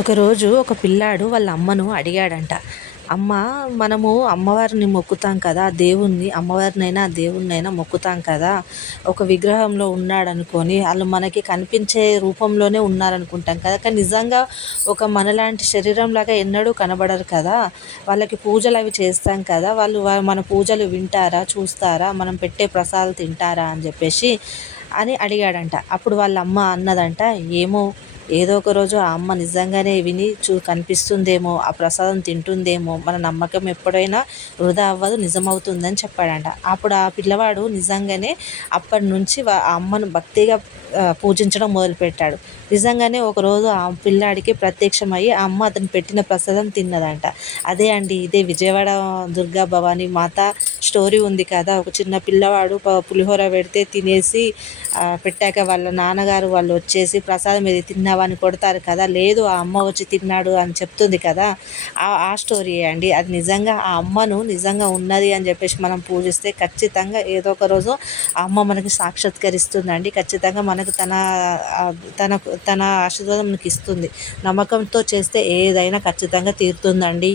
ఒకరోజు ఒక పిల్లాడు వాళ్ళ అమ్మను అడిగాడంట. అమ్మ, మనము అమ్మవారిని మొక్కుతాం కదా, దేవుణ్ణి అమ్మవారినైనా దేవుణ్ణైనా మొక్కుతాం కదా, ఒక విగ్రహంలో ఉన్నాడనుకొని వాళ్ళు మనకి కనిపించే రూపంలోనే ఉన్నారనుకుంటాం కదా, కానీ నిజంగా ఒక మనలాంటి శరీరంలాగా ఎన్నడూ కనబడరు కదా, వాళ్ళకి పూజలు అవి చేస్తాం కదా, వాళ్ళు మన పూజలు వింటారా, చూస్తారా, మనం పెట్టే ప్రసాదాలు తింటారా అని చెప్పేసి అని అడిగాడంట. అప్పుడు వాళ్ళ అమ్మ అన్నదంట, ఏమో, ఏదో ఒక రోజు ఆ అమ్మ నిజంగానే విని కనిపిస్తుందేమో, ఆ ప్రసాదం తింటుందేమో, మన నమ్మకం ఎప్పుడైనా వృధా అవ్వదు, నిజమవుతుందని చెప్పాడంట. అప్పుడు ఆ పిల్లవాడు నిజంగానే అప్పటి నుంచి ఆ అమ్మను భక్తిగా పూజించడం మొదలుపెట్టాడు. నిజంగానే ఒకరోజు ఆ పిల్లాడికి ప్రత్యక్షమయ్యి ఆ అమ్మ అతను పెట్టిన ప్రసాదం తిన్నదంట. అదే అండి, ఇదే విజయవాడ దుర్గా భవానీ మాత స్టోరీ ఉంది కదా. ఒక చిన్న పిల్లవాడు పులిహోర పెడితే తినేసి పెట్టాక వాళ్ళ నాన్నగారు వాళ్ళు వచ్చేసి ప్రసాదం ఏది తిన్నావా అని కొడతారు కదా, లేదు ఆ అమ్మ వచ్చి తిన్నాడు అని చెప్తుంది కదా, ఆ స్టోరీ అండి. అది నిజంగా ఆ అమ్మను నిజంగా ఉన్నది అని చెప్పేసి మనం పూజిస్తే ఖచ్చితంగా ఏదో ఒక రోజు ఆ అమ్మ మనకి సాక్షాత్కరిస్తుందండి. ఖచ్చితంగా మనకు తన ఆశీర్వాదం మనకి ఇస్తుంది. నమ్మకంతో చేస్తే ఏదైనా ఖచ్చితంగా తీరుతుందండి.